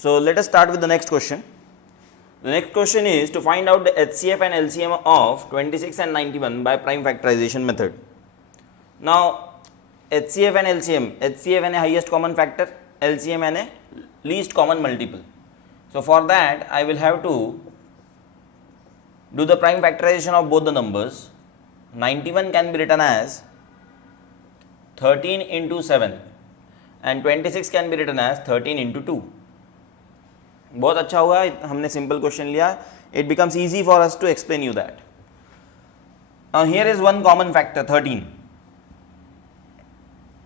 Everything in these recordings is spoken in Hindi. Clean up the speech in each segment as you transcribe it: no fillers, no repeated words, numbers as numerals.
So let us start with the next question. The next question is to find out the HCF and LCM of 26 and 91 by prime factorization method. Now HCF and LCM, HCF and a highest common factor, LCM and a least common multiple. So for that I will have to do the prime factorization of both the numbers. 91 can be written as 13 into 7 and 26 can be written as 13 into 2. बहुत अच्छा हुआ हमने सिंपल क्वेश्चन लिया. It becomes easy for us to explain you that. Now here is one common factor 13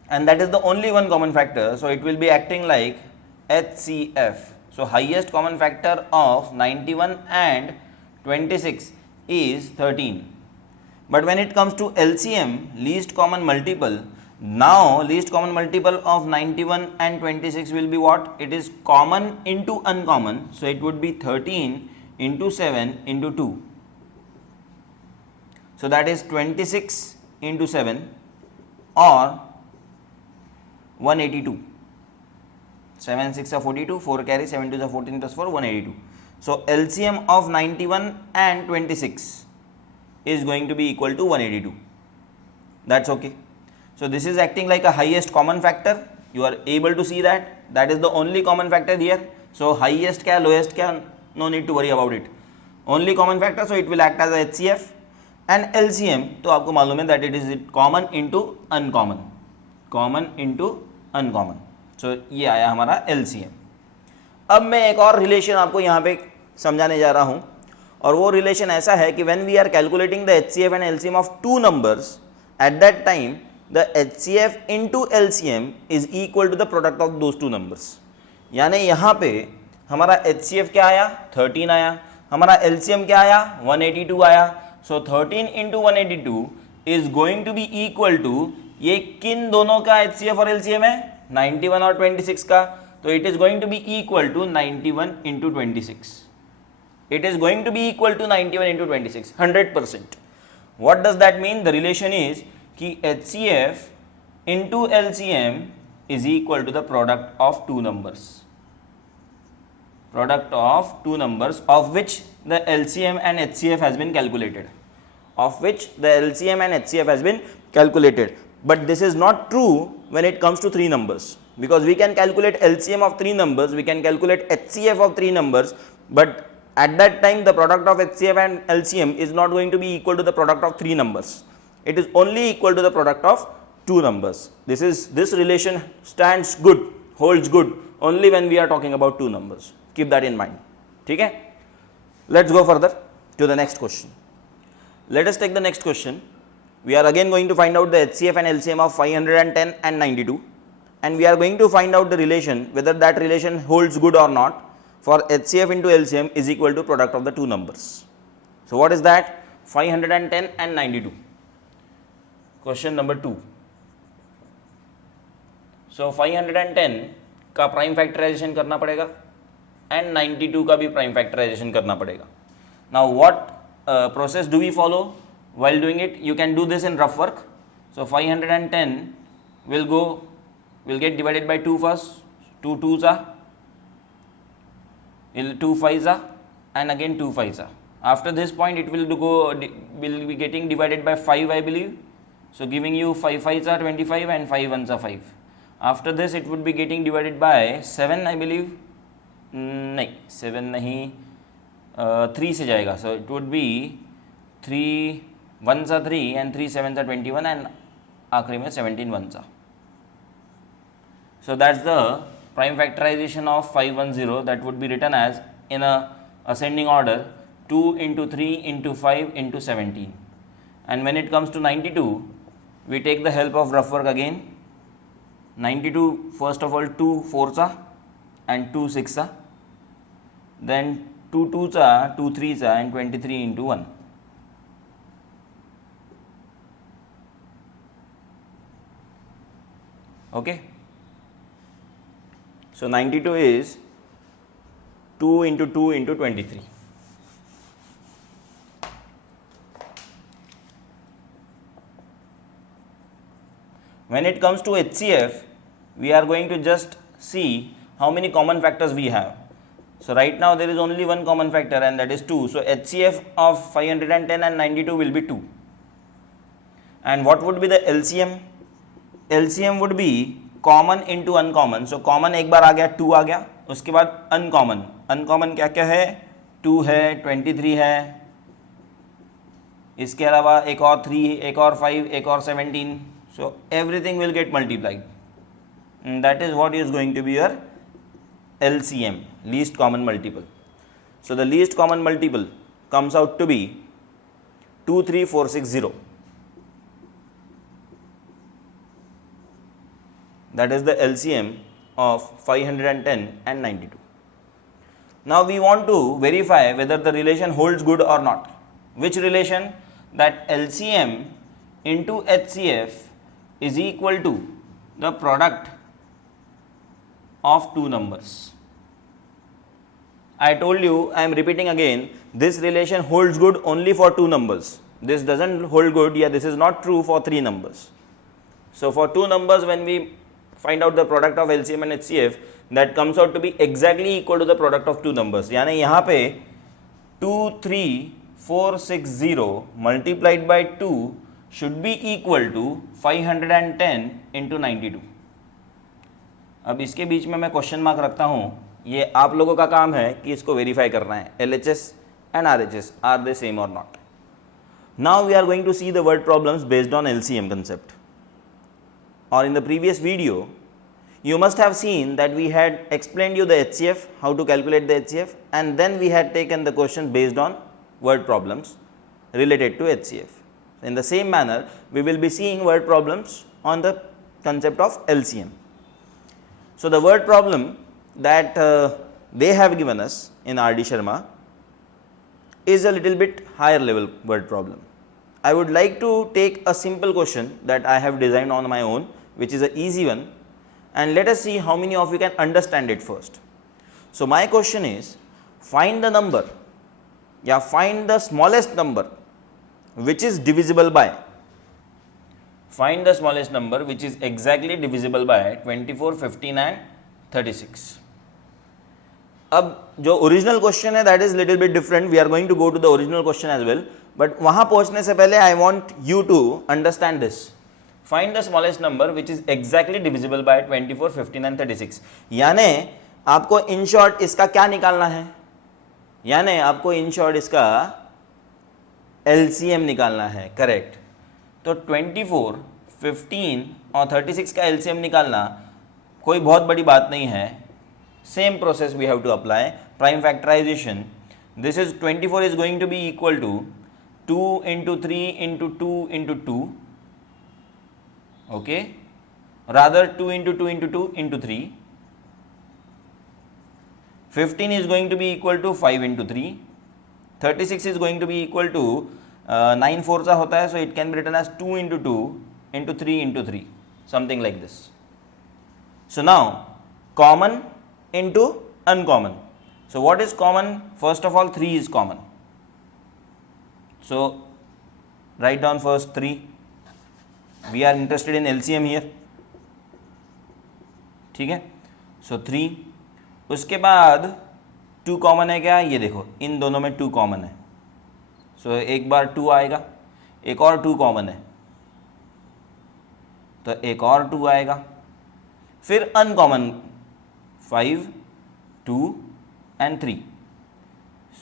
and that is the only one common factor, so it will be acting like HCF. So highest common factor of 91 and 26 is 13. But when it comes to LCM, least common multiple, now least common multiple of 91 and 26 will be what? It is common into uncommon, so it would be 13 into 7 into 2. So that is 26 into 7 or 182. 7 6 are 42, 4 carry, 7 2 are 14 plus 4, 182. So LCM of 91 and 26 is going to be equal to 182. That's okay. So this is acting like a highest common factor. You are able to see that. That is the only common factor here. So highest क्या lowest क्या, no need to worry about it. Only common factor, so it will act as a HCF. And LCM तो आपको मालूम है that it is common into uncommon. Common into uncommon. So ये आया हमारा LCM. अब मैं एक और रिलेशन आपको यहाँ पे समझाने जा रहा हूँ और वो रिलेशन ऐसा है कि when we are calculating the HCF and LCM of two numbers, at that time the HCF into LCM is equal to the product of those two numbers. यानी यहाँ पे हमारा HCF क्या आया 13 आया, हमारा LCM क्या आया 182 आया. So 13 into 182 is going to be equal to, ये किन दोनों का HCF और LCM है 91 और 26 का, तो it is going to be equal to 91 into 26. It is going to be equal to 91 into 26, 100%. What does that mean? The relation is कि HCF into LCM is equal to the product of two numbers. Product of two numbers of which the LCM and HCF has been calculated. Of which the LCM and HCF has been calculated. But this is not true when it comes to three numbers. Because we can calculate LCM of three numbers, we can calculate HCF of three numbers, but at that time the product of HCF and LCM is not going to be equal to the product of three numbers. It is only equal to the product of two numbers. This relation stands good, holds good only when we are talking about two numbers. Keep that in mind. Okay? Let's go further to the next question. Let us take the next question. We are again going to find out the HCF and LCM of 510 and 92, and we are going to find out the relation, whether that relation holds good or not, for HCF into LCM is equal to product of the two numbers. So what is that? 510 and 92. Question number 2. So 510 का प्राइम फैक्टराइजेशन करना पड़ेगा and 92 का भी प्राइम फैक्टराइजेशन करना पड़ेगा. Now what process do we follow while doing it? You can do this in rough work. So 510 will get divided by 2 first. 2 2s are, 2 5s are, and again 2 5s are. After this point it will be getting divided by 5, I believe. So giving you 5 5s are 25 and 5 1s are 5. After this it would be getting divided by 7, I believe. नहीं 7 नहीं, 3 से जाएगा. So it would be 3 1s are 3 and 3 7s are 21 and आखिरी में 17 1s are. So that's the prime factorization of 510. That would be written as in a ascending order 2 into 3 into 5 into 17. And when it comes to 92, we take the help of rough work again. 92, first of all 2 4s are and 2 6s are, then 2 2s are, 2 3s are, and 23 into 1. Okay. So 92 is 2 into 2 into 23. When it comes to HCF, we are going to just see how many common factors we have. So right now there is only one common factor and that is 2. So HCF of 510 and 92 will be 2. And what would be the LCM? LCM would be common into uncommon. So common एक बार आ गया, 2 आ गया. उसके बाद अनकॉमन. अनकॉमन क्या क्या है? 2 है, 23 है, इसके अलावा एक और 3, एक और 5, एक और 17. So everything will get multiplied. That is what is going to be your LCM, least common multiple. So the least common multiple comes out to be 23460. That is the LCM of 510 and 92. Now we want to verify whether the relation holds good or not. Which relation? That LCM into HCF is equal to the product of two numbers. I told you, I am repeating again, this relation holds good only for two numbers. This doesn't hold good, this is not true for three numbers. So for two numbers, when we find out the product of LCM and HCF, that comes out to be exactly equal to the product of two numbers. यानी यहाँ पे 23460 multiplied by 2 should be equal to 510 into 92. अब इसके बीच में मैं क्वेश्चन मार्क रखता हूँ. ये आप लोगों का काम है कि इसको वेरीफाई करना है. LHS and RHS, are they same or not? Now we are going to see the word problems based on LCM concept. Or in the previous video, you must have seen that we had explained you the HCF, how to calculate the HCF, and then we had taken the question based on word problems related to HCF. In the same manner, we will be seeing word problems on the concept of LCM. So the word problem that they have given us in R.D. Sharma is a little bit higher level word problem. I would like to take a simple question that I have designed on my own, which is an easy one, and let us see how many of you can understand it first. So my question is, find the number, find the smallest number which is divisible by. Find the smallest number which is exactly divisible by 24, 15 and 36. अब जो ओरिजिनल क्वेश्चन है that is little bit different. We are going to go to the original question as well, but वहां पहुंचने से पहले I want you to understand this. Find the smallest number which is exactly divisible by 24, 15 and 36. यानी आपको इन शॉर्ट इसका क्या निकालना है? यानी आपको इन शॉर्ट इसका LCM निकालना है. करेक्ट. तो 24, 15 और 36 का LCM निकालना कोई बहुत बड़ी बात नहीं है. Same process we have to apply. Prime factorization. This is 24 is going to be equal to 2 into 3 into 2 into 2. Okay. Rather 2 into 2 into 2 into 3. 15 is going to be equal to 5 into 3. 36 is going to be equal to 9 fours होता है, so it can be written as 2 into 2 into 3 into 3. Something like this. So now common into uncommon. So what is common? First of all, 3 is common. So write down first 3. We are interested in LCM here. ठीक है. So 3. उसके बाद 2 कॉमन है क्या? ये देखो इन दोनों में 2 कॉमन है. So एक बार 2 आएगा, एक और 2 कॉमन है तो एक और 2 आएगा. फिर अनकॉमन 5, 2 and 3.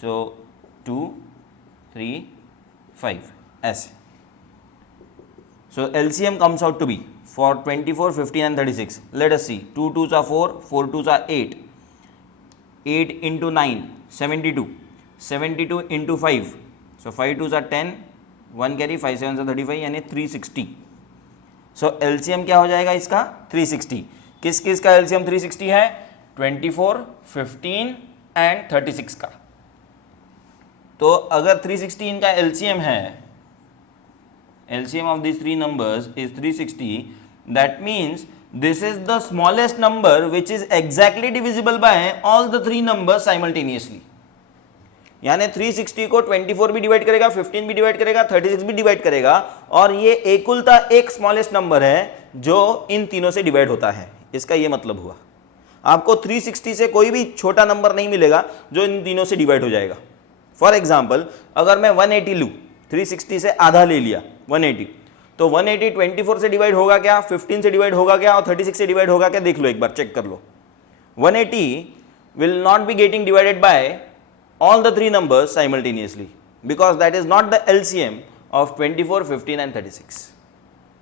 So 2, 3, 5 ऐसे. So LCM comes out to be for 24, 15 and 36. Let us see. 2 2s are 4, 4 2s are 8. 8 into 9, 72. 72 into 5. So 5 2s are 10. 1 carry, 5 7s are 35 यानी 360. So LCM क्या हो जाएगा इसका? 360. किस किस का LCM 360 है? 24, 15 एंड 36 का. तो अगर 360 इनका LCM है, LCM of these three numbers is 360, that means this is the smallest number which is exactly divisible by all the three numbers simultaneously. यानी 360 को 24 भी डिवाइड करेगा, 15 भी डिवाइड करेगा, 36 भी डिवाइड करेगा, और ये एकुलता एक स्मॉलेस्ट नंबर है जो इन तीनों से डिवाइड होता है. इसका ये मतलब हुआ. आपको 360 से कोई भी छोटा नंबर नहीं मिलेगा जो इन तीनों से डिवाइड हो जाएगा। फॉर एग्जाम्पल अगर मैं 180 लूँ, 360 से आधा ले लिया 180, तो 180 24 से डिवाइड होगा क्या, 15 से डिवाइड होगा क्या और 36 से डिवाइड होगा क्या, देख लो एक बार, चेक कर लो। 180 will not be getting divided by all the three numbers simultaneously because that is not the LCM of 24, 15 and 36.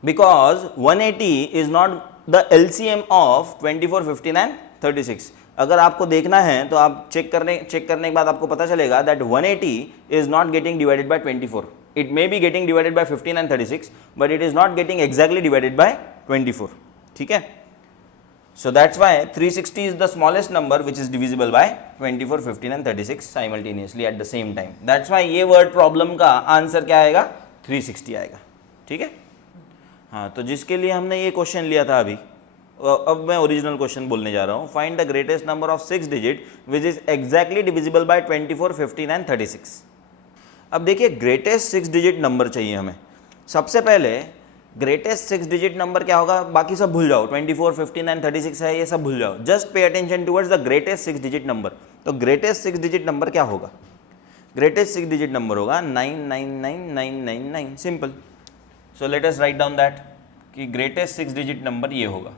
Because 180 is not the LCM of 24, 15 and 36. अगर आपको देखना है तो आप चेक करने के बाद आपको पता चलेगा that 180 is not getting divided by 24. It may be getting divided by 15 and 36, but it is not getting exactly divided by 24. ठीक है? So that's why 360 is the smallest number which is divisible by 24, 15 and 36 simultaneously at the same time. That's why ये word problem का आंसर क्या आएगा, 360 आएगा। ठीक है? हाँ, तो जिसके लिए हमने ये क्वेश्चन लिया था अभी, अब मैं ओरिजिनल क्वेश्चन बोलने जा रहा हूँ। Find the greatest number of 6 digit which is exactly divisible by 24, 15 and 36। अब देखिए ग्रेटेस्ट 6 डिजिट नंबर चाहिए हमें। सबसे पहले ग्रेटेस्ट 6 डिजिट नंबर क्या होगा, बाकी सब भूल जाओ, 24, 15 एंड 36 है, ये सब भूल जाओ। Just pay attention towards the greatest 6 digit number. तो ग्रेटेस्ट 6 डिजिट नंबर क्या होगा? ग्रेटेस्ट 6 डिजिट नंबर होगा 999999। Simple. So let us write down that कि ग्रेटेस्ट 6 डिजिट नंबर ये होगा।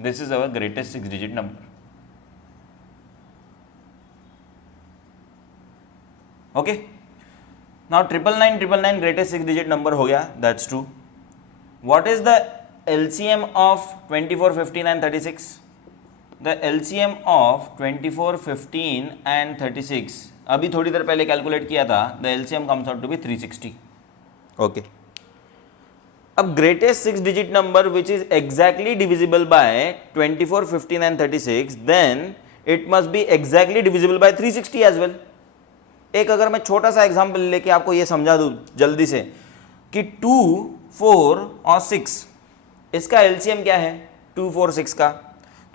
This is our greatest 6 digit number. Okay, now 99999 greatest 6 digit number हो गया, that's true. What is the LCM of 24, 15 and 36? The LCM of 24, 15 and 36 अभी थोड़ी देर पहले कैलकुलेट किया था। The LCM comes out to be 360। Okay, अब greatest 6 digit number which is exactly divisible by 24, 15 and 36, then it must be exactly divisible by 360 as well. एक अगर मैं छोटा सा एग्जांपल लेके आपको ये समझा दूं जल्दी से कि 2, 4 और 6 इसका एलसीएम क्या है, 2, 4, 6 का।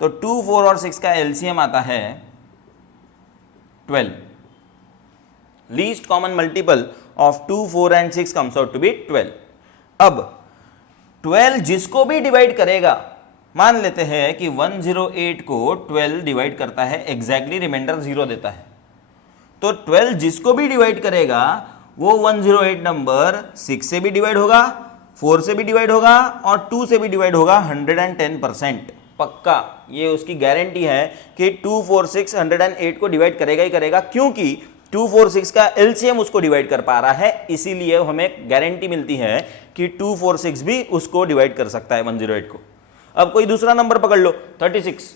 तो 2, 4 और 6 का एलसीएम आता है 12। Least common multiple of 2, 4 and 6 comes out to be 12। अब 12 जिसको भी डिवाइड करेगा, मान लेते हैं कि 108 को 12 डिवाइड करता है, एग्जैक्टली रिमाइंडर 0 देता है। तो 12 जिसको भी डिवाइड करेगा वो 108 नंबर 6 से भी डिवाइड होगा, 4 से भी डिवाइड होगा और 2 से भी डिवाइड होगा 110%। पक्का, ये उसकी गारंटी है कि 2, 4, 6 108 को डिवाइड करेगा ही करेगा, क्योंकि 2, 4, 6 का एलसीएम उसको डिवाइड कर पा रहा है। इसीलिए हमें गारंटी मिलती है कि 2, 4, 6 भी उसको डिवाइड कर सकता है 108 को। अब कोई दूसरा नंबर पकड़ लो, 36।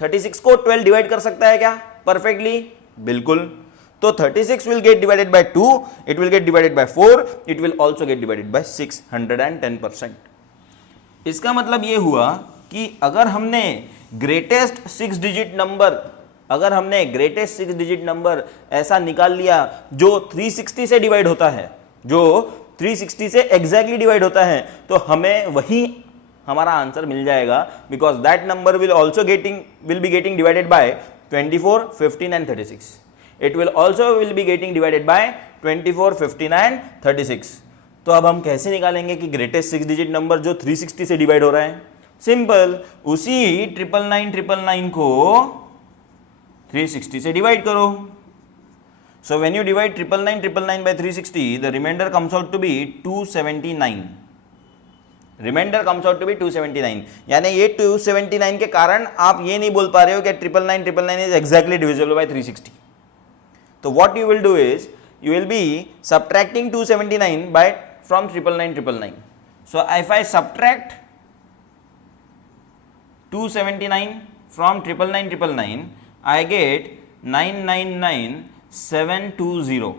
36 को 12 डिवाइड कर सकता है क्या परफेक्टली? बिल्कुल। तो 36 will get divided by 2, it will get divided by 4, it will also get divided by 6, 110%। इसका मतलब ये हुआ कि अगर हमने ग्रेटेस्ट 6 डिजिट नंबर ऐसा निकाल लिया जो 360 से डिवाइड होता है, जो 360 से एग्जैक्टली डिवाइड होता है, तो हमें वही हमारा आंसर मिल जाएगा, because that number will be getting divided by 24, 15 and 36। It will be getting divided by 24, 15 and 36। तो अब हम कैसे निकालेंगे कि ग्रेटेस्ट 6 डिजिट नंबर जो 360 से डिवाइड हो रहा है? सिंपल, उसी 999 को 360 से डिवाइड करो। So when you divide 999 by 360, the remainder comes out to be 279। Remainder comes out to be 279। यानी ये 279 के कारण आप ये नहीं बोल पा रहे हो कि 999 इज एग्जैक्टली डिविजिबल बाय 360। तो what you will do is you will be subtracting 279 from 999। So if I subtract 279 from 999, I get 999720।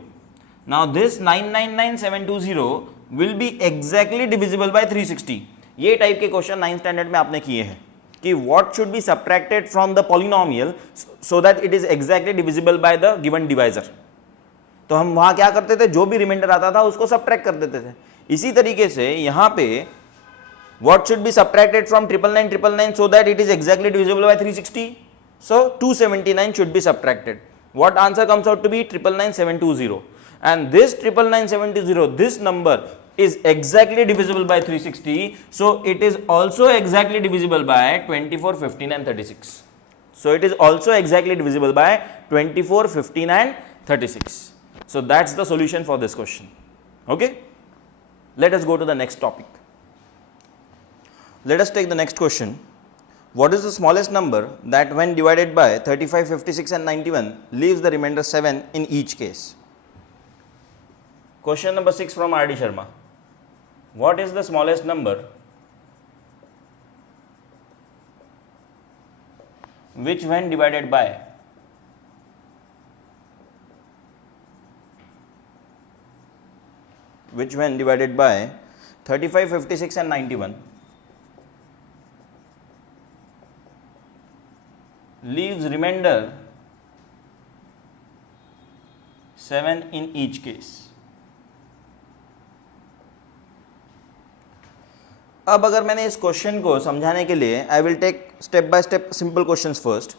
Now this 999720 will be exactly divisible by 360। ये टाइप के क्वेश्चन 9th स्टैंडर्ड में आपने किए हैं कि what should be subtracted from the polynomial so that it is exactly divisible by the given divisor। तो हम वहां क्या करते थे, जो भी रिमाइंडर आता था उसको सब्ट्रैक्ट कर देते थे। इसी तरीके से यहां पे what should be subtracted from 999 so that it is exactly divisible by 360? So 279 should be subtracted। What answer comes out to be 999720। and this 999720, this number is exactly divisible by 360, so it is also exactly divisible by 24, 15 and 36. So it is also exactly divisible by 24, 15 and 36. So that's the solution for this question. Okay, let us go to the next topic. Let us take the next question. What is the smallest number that when divided by 35, 56 and 91 leaves the remainder 7 in each case? Question number 6 from R.D. Sharma. What is the smallest number which when divided by 35, 56 and 91 leaves remainder 7 in each case? अब अगर मैंने इस क्वेश्चन को समझाने के लिए I will take step by step simple questions first.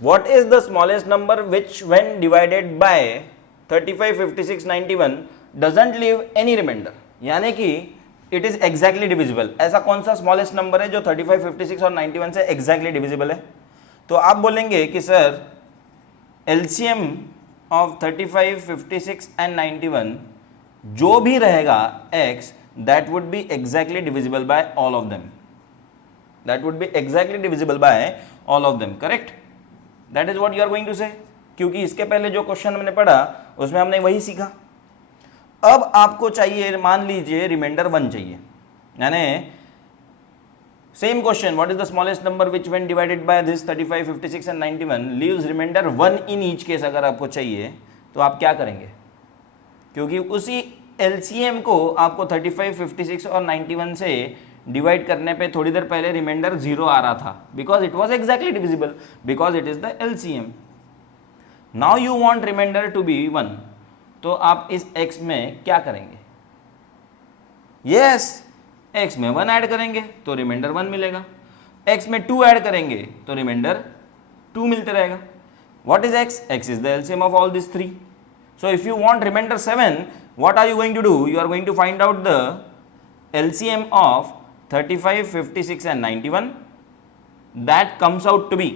What is the smallest number which when divided by 35, 56, 91 doesn't leave any remainder, यानी कि इट इज एग्जैक्टली डिविजिबल. ऐसा कौन सा स्मॉलेस्ट नंबर है जो 35, 56 और 91 से एग्जैक्टली डिविजिबल है? तो आप बोलेंगे कि सर एलसीएम ऑफ 35, 56 एंड 91 जो भी रहेगा x, that would be exactly divisible by all of them. That would be exactly divisible by all of them. Correct? That is what you are going to say. क्योंकि इसके पहले जो क्वेश्चन हमने पढ़ा उसमें हमने वही सीखा. अब आपको चाहिए, मान लीजिए रिमाइंडर 1 चाहिए, यानी same question, what is the smallest number which when divided by this 35, 56 and 91 leaves remainder 1 in each case. अगर आपको चाहिए तो आप क्या करेंगे? क्योंकि उसी एलसीएम को आपको 35, 56 और 91 से डिवाइड करने पे थोड़ी देर पहले रिमाइंडर 0 आ रहा था, because it was exactly divisible, because it is the LCM. Now you want remainder to be 1, तो आप इस x में क्या करेंगे? यस, x में 1 ऐड करेंगे तो रिमाइंडर 1 मिलेगा, x में 2 ऐड करेंगे तो रिमाइंडर 2 मिलते रहेगा. What is x? x is the LCM of all this 3. So if you want remainder 7, what are you going to do? You are going to find out the LCM of 35, 56 and 91. That comes out to be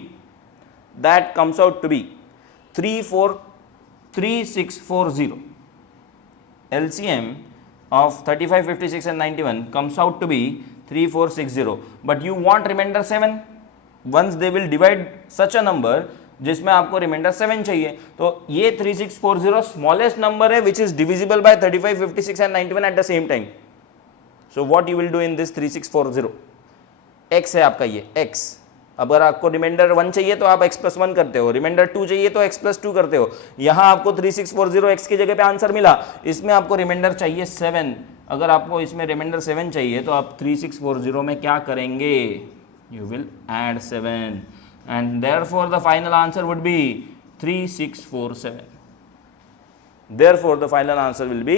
3640. LCM of 35, 56 and 91 comes out to be 3460. But you want remainder 7. Once they will divide such a number जिसमें आपको रिमाइंडर 7 चाहिए, तो ये 3640 स्मॉलेस्ट नंबर है which is divisible by 35, 56 and 91 at the same time. So what you will do in this 3640? x है आपका ये x. अगर आपको रिमाइंडर 1 चाहिए तो आप x प्लस 1 करते हो, रिमाइंडर 2 चाहिए तो x प्लस 2 करते हो. यहां आपको 3640 x की जगह पे आंसर मिला, इसमें आपको रिमाइंडर चाहिए 7. अगर आपको इसमें रिमाइंडर 7 चाहिए तो आप 3640 में क्या करेंगे? You will add 7. And therefore the final answer would be 3647. Therefore the final answer will be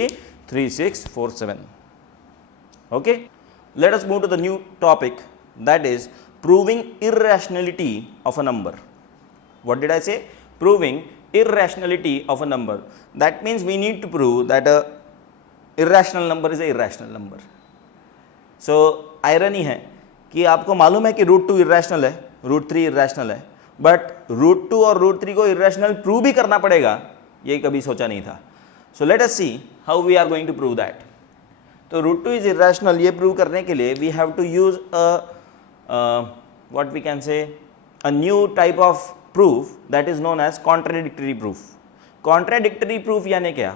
3647. Okay, let us move to the new topic, that is proving irrationality of a number. What did I say? Proving irrationality of a number. That means we need to prove that a irrational number is a irrational number. So irony है कि आपको मालूम है कि √2 irrational है, √3 इरेशनल है, बट √2 और √3 को इरेशनल प्रूव भी करना पड़ेगा, ये कभी सोचा नहीं था. So let us see how we are going to prove that. तो √2 इज इरेशनल, ये प्रूव करने के लिए we have to use what we can say a new type of proof that is known as contradictory proof. Contradictory proof यानी क्या?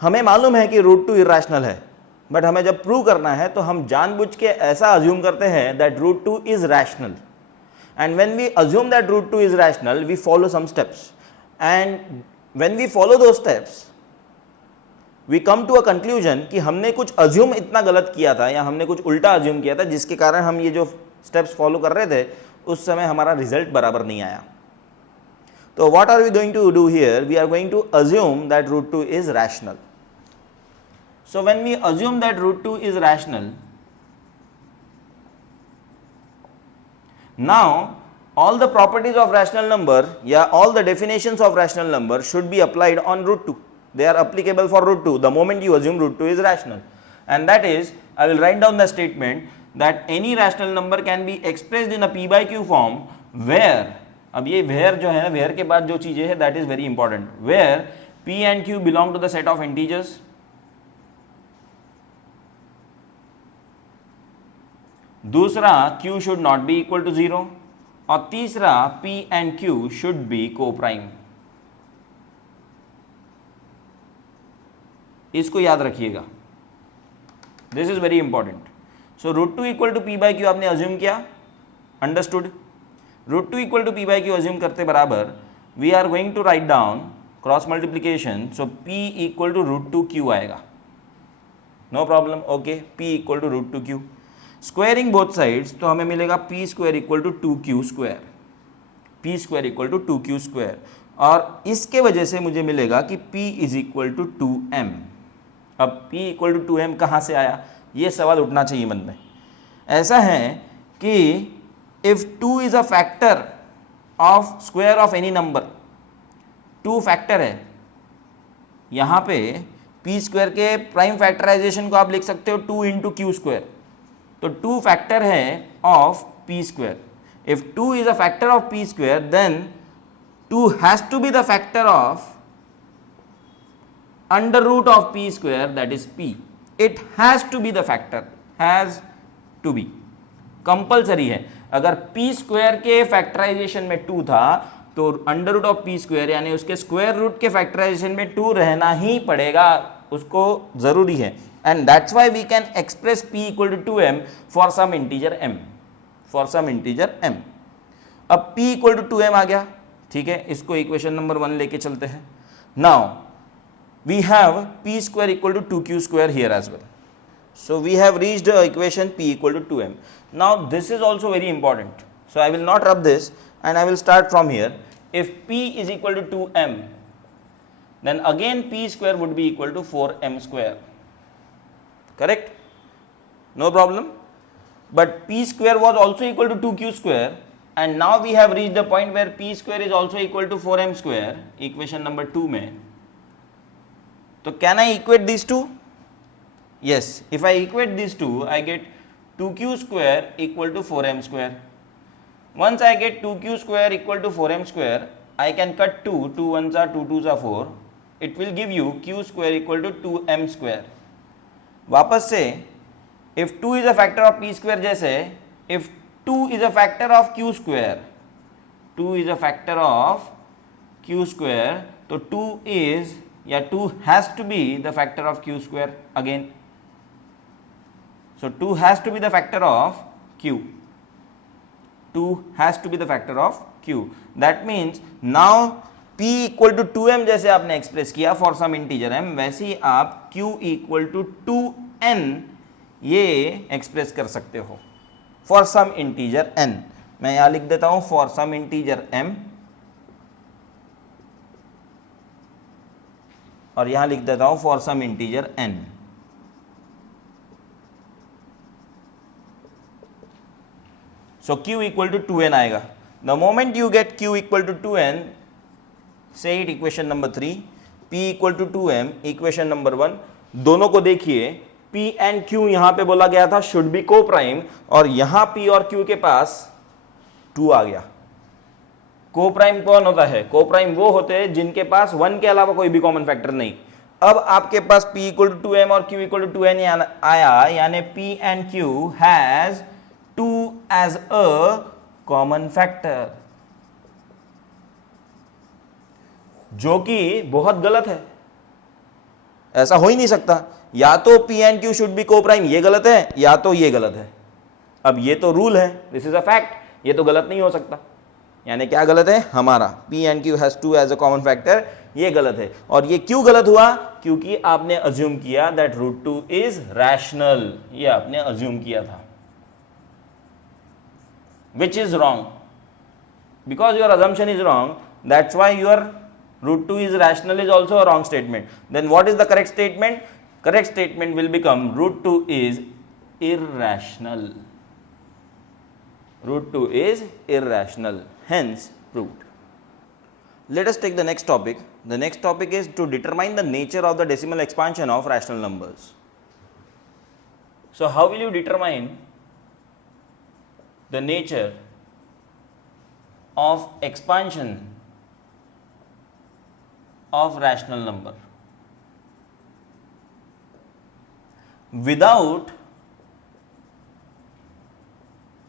हमें मालूम है कि √2 इरेशनल है, बट हमें जब प्रूव करना है तो हम जानबूझ के ऐसा अज्यूम करते हैं that √2 is rational. And when we assume that √2 is rational, we follow some steps, and when we follow those steps, we come to a conclusion कि हमने कुछ assume इतना गलत किया था या हमने कुछ उल्टा assume किया था, जिसके कारण हम ये जो steps follow कर रहे थे उस समय हमारा result बराबर नहीं आया. तो what are we going to do here? We are going to assume that √2 is rational. So when we assume that √2 is rational, now all the properties of rational number या all the definitions of rational number should be applied on √2. they are applicable for root 2 the moment you assume root 2 is rational, and that is I will write down the statement that any rational number can be expressed in a p by q form where, अब ये where जो है, where के बाद जो चीजें है that is very important, where p and q belong to the set of integers, दूसरा q should not be equal to 0, और तीसरा p and q should be co-prime. इसको याद रखिएगा, this is very important. So root 2 equal to p by q आपने अज्यूम किया, understood. Root 2 equal to p by q assume करते बराबर we are going to write down cross multiplication, so p equal to root 2 q आएगा, no problem. Okay, p equal to root 2 q. Squaring both sides तो हमें मिलेगा p square equal to 2q square, p square equal to 2q square, और इसके वजह से मुझे मिलेगा कि p is equal to 2m. अब p इक्वल टू 2m कहाँ से आया, ये सवाल उठना चाहिए मन में. ऐसा है कि if 2 is a factor of square of any number, 2 factor है, यहाँ पे p स्क्वायर के प्राइम फैक्टराइजेशन को आप लिख सकते हो 2 इंटू क्यू स्क्वायर, तो 2 फैक्टर है of p square. If 2 is a factor of p square then 2 has to be the factor of under root of p square, that is p. It has to be the factor, has to be, compulsory है. अगर p स्क्वायर के फैक्टराइजेशन में 2 था तो under root of p square यानी उसके स्क्वायर रूट के फैक्टराइजेशन में 2 रहना ही पड़ेगा, उसको जरूरी है. And that's why we can express p equal to 2m for some integer m, for some integer m. अब p इक्वल टू 2m आ गया, ठीक है, इसको इक्वेशन नंबर 1 लेके चलते हैं. Now we have p square equal to 2q square here as well. So we have reached equation p equal to 2m. Now this is also very important. So I will not rub this and I will start from here. If p is equal to 2m, then again p square would be equal to 4m square. Correct? No problem. But p square was also equal to 2q square, and now we have reached the point where p square is also equal to 4m square, equation number 2 में. So can I equate these two? Yes, if I equate these two, I get 2q square equal to 4m square. Once I get 2q square equal to 4m square, I can cut 2, 2 1s are 2, 2s are 4. It will give you q square equal to 2m square. वापस से, if 2 is a factor of p square जैसे, if 2 is a factor of q square, 2 is a factor of q square, तो 2 is, या 2 has to be the factor of q square again. So 2 has to be the factor of q. 2 has to be the factor of q. That means now p equal to 2m जैसे आपने एक्सप्रेस किया फॉर सम इंटीजर m, वैसे ही आप q इक्वल टू 2n ये एक्सप्रेस कर सकते हो फॉर सम इंटीजर n. मैं यहाँ लिख देता हूँ फॉर सम इंटीजर m, और यहां लिख देता हूं for some integer n. So q equal to 2n आएगा. The moment you get q equal to 2n, say it equation number 3, p equal to 2m equation number 1. दोनों को देखिए, p एंड q यहां पे बोला गया था शुड बी को प्राइम, और यहां p और q के पास 2 आ गया. को प्राइम कौन होता है? को प्राइम वो होते हैं जिनके पास 1 के अलावा कोई भी कॉमन फैक्टर नहीं. अब आपके पास p इक्वल टू 2m और q इक्वल टू 2n आया, यानी p and q has 2 as a common factor, जो कि बहुत गलत है. ऐसा हो ही नहीं सकता. या तो p and q should be को प्राइम, ये गलत है, या तो ये गलत है. अब ये तो रूल है, दिस इज अ फैक्ट, ये तो गलत नहीं हो सकता. यानी क्या गलत है? हमारा p and q has 2 as a common factor, ये गलत है. और ये क्यों गलत हुआ? क्योंकि आपने अज्यूम किया दैट रूट 2 इज रैशनल. ये आपने अज्यूम किया था, which is wrong. Because your assumption is wrong, that's why your root 2 is rational is also a wrong statement. Then what is the correct statement? Correct statement will become root 2 is irrational. Root 2 is irrational, hence proved. Let us take the next topic, The next topic is to determine the nature of the decimal expansion of rational numbers. So how will you determine the nature of expansion of rational number without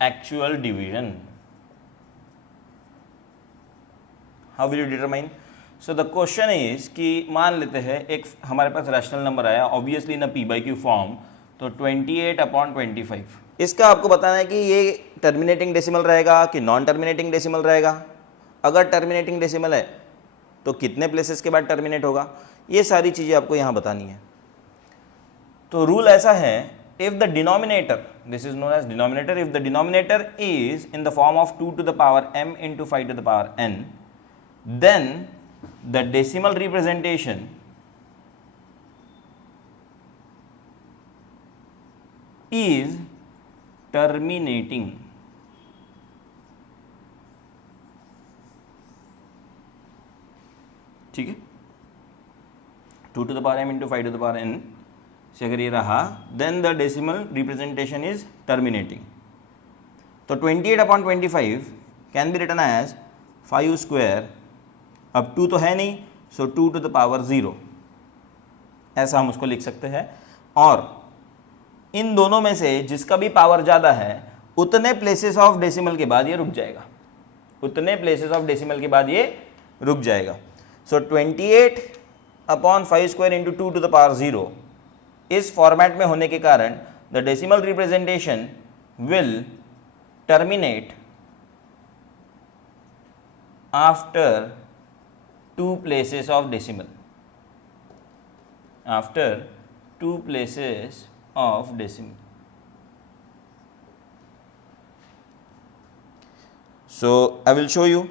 actual division? How will you determine? So the question is कि मान लेते हैं एक हमारे पास रैशनल नंबर आया obviously in P by Q form, तो 28/25. इसका आपको बताना है कि ये टर्मिनेटिंग डेसिमल रहेगा कि नॉन टर्मिनेटिंग डेसिमल रहेगा. अगर टर्मिनेटिंग डेसिमल है तो कितने प्लेसेस के बाद टर्मिनेट होगा, ये सारी चीज़ें आपको यहाँ बतानी है. तो रूल ऐसा है, if the denominator, this is known as denominator, if the denominator is in the form of 2 to the power m into 5 to the power n, then the decimal representation is terminating. ठीक है, 2 to the power m into 5 to the power n से अगर ये रहा, then the decimal representation is terminating. तो 28/25 can be written as 5 square, अब 2 तो है नहीं, सो 2 to the power 0, ऐसा हम उसको लिख सकते हैं. और इन दोनों में से जिसका भी पावर ज़्यादा है उतने प्लेसेस ऑफ डेसिमल के बाद ये रुक जाएगा, उतने प्लेसेस ऑफ डेसिमल के बाद ये रुक जाएगा. सो 28/5 square into 2 to the power 0 इस फॉर्मेट में होने के कारण the decimal representation will terminate after 2 places of decimal, after 2 places of decimal. So I will show you,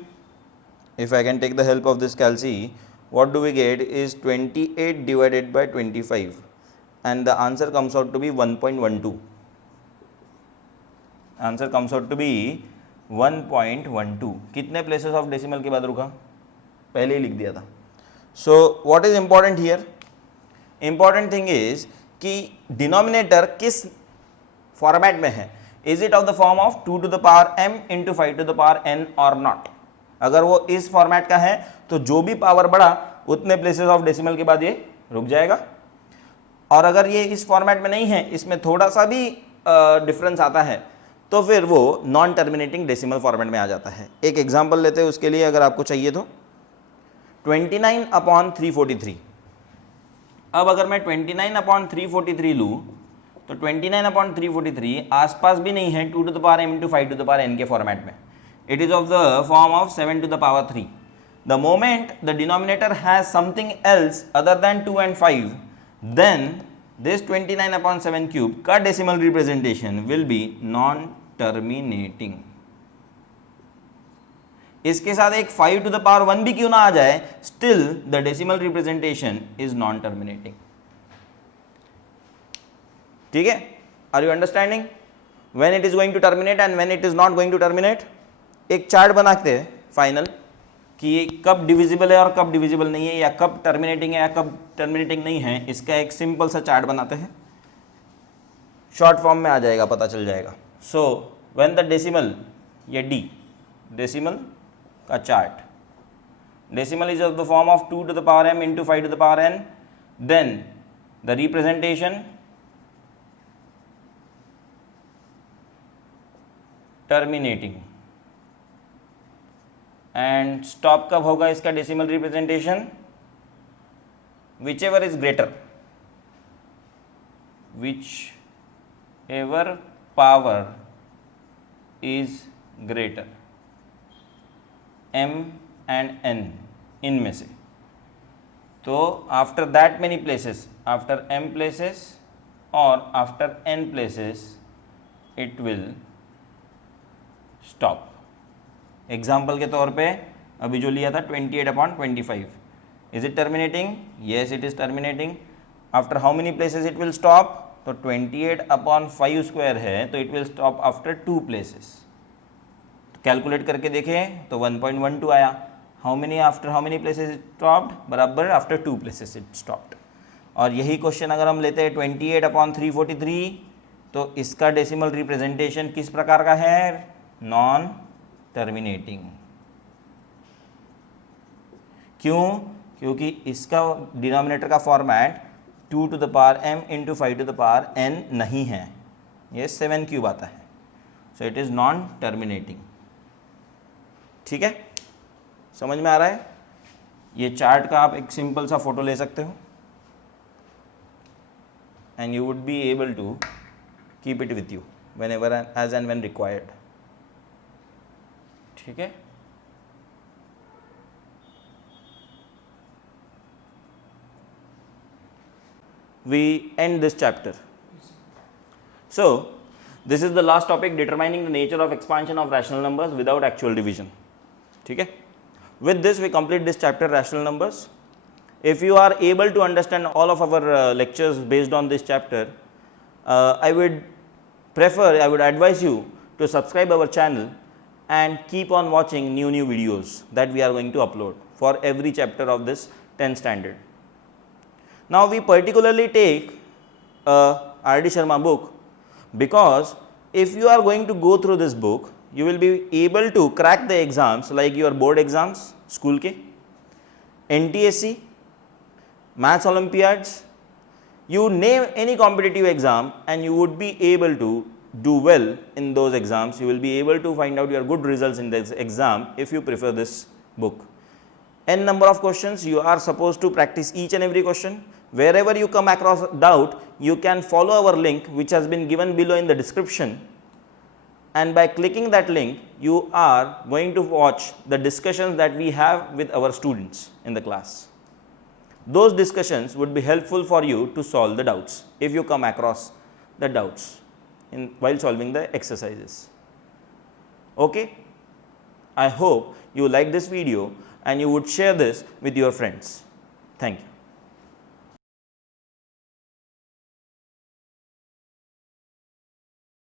if I can take the help of this calci, what do we get is 28 divided by 25 and the answer comes out to be 1.12. Answer comes out to be 1.12. कितने प्लेसेस ऑफ डेसिमल के बाद रुका, पहले ही लिख दिया था. So what is important here, important thing is कि डिनोमिनेटर किस फॉर्मेट में है. Is it of the form of 2 to the power m into 5 to the power n और नॉट. अगर वो इस फॉर्मेट का है तो जो भी पावर बढ़ा उतने प्लेसेस ऑफ डेसिमल के बाद ये रुक जाएगा. और अगर ये इस फॉर्मेट में नहीं है, इसमें थोड़ा सा भी डिफरेंस आता है, तो फिर वो नॉन टर्मिनेटिंग डेसिमल फॉर्मेट में आ जाता है. एक एग्जांपल लेते हैं उसके लिए, अगर आपको चाहिए तो 29/343. अब अगर मैं 29/343 लूँ तो 29/343 आसपास भी नहीं है 2 to the power m into 5 to the power n के फॉर्मेट में. It is of the form of 7 to the power 3. The moment the denominator has something else other than 2 and 5, then this 29/7 cube का decimal representation will be non terminating. इसके साथ एक 5 to the power 1 भी क्यों ना आ जाए, still the decimal representation is non terminating. ठीक है, are you understanding when it is going to terminate and when it is not going to terminate. एक चार्ट बनाते हैं फाइनल कि ये कब डिविजिबल है और कब डिविजिबल नहीं है, या कब टर्मिनेटिंग है या कब टर्मिनेटिंग नहीं है. इसका एक सिंपल सा चार्ट बनाते हैं, शॉर्ट फॉर्म में आ जाएगा, पता चल जाएगा. सो व्हेन द डेसिमल, ये डी डेसिमल का chart, decimal is of the form of 2 to the power m into 5 to the power n, then the representation terminating. And stop कब होगा इसका decimal representation, whichever is greater, whichever power is greater, m and n इनमें से. तो after that many places, after m places और after n places it will stop. Example के तौर पे अभी जो लिया था 28/25, is it terminating? Yes it is terminating. After how many places it will stop? तो 28/5 स्क्वायर है तो it will stop after 2 places. Calculate करके देखें तो 1.12 आया. How many places it stopped, बराबर आफ्टर 2 प्लेसेस इट स्टॉप्ड। और यही क्वेश्चन अगर हम लेते हैं 28/343, तो इसका डेसिमल रिप्रेजेंटेशन किस प्रकार का है, नॉन टर्मिनेटिंग। क्यों, क्योंकि इसका डिनोमिनेटर का format 2 to the power m into 5 to the power n नहीं है, ये 7 क्यूब आता है, so it is non terminating. ठीक है, समझ में आ रहा है। ये चार्ट का आप एक सिंपल सा फोटो ले सकते हो and you would be able to keep it with you whenever as and when required. ठीक है, we end this chapter. So this is the last topic, determining the nature of expansion of rational numbers without actual division. ठीक है, with this we complete this chapter, rational numbers. If you are able to understand all of our lectures based on this chapter, I would advise you to subscribe our channel and keep on watching new videos that we are going to upload for every chapter of this 10th standard. Now we particularly take R.D. Sharma book because if you are going to go through this book, you will be able to crack the exams like your board exams, school ke, NTSC, Maths Olympiads, you name any competitive exam and you would be able to do well in those exams. You will be able to find out your good results in this exam if you prefer this book. N number of questions, you are supposed to practice each and every question. Wherever you come across doubt, you can follow our link which has been given below in the description, and by clicking that link you are going to watch the discussions that we have with our students in the class. Those discussions would be helpful for you to solve the doubts if you come across the doubts while solving the exercises. Okay, I hope you like this video and you would share this with your friends. Thank you.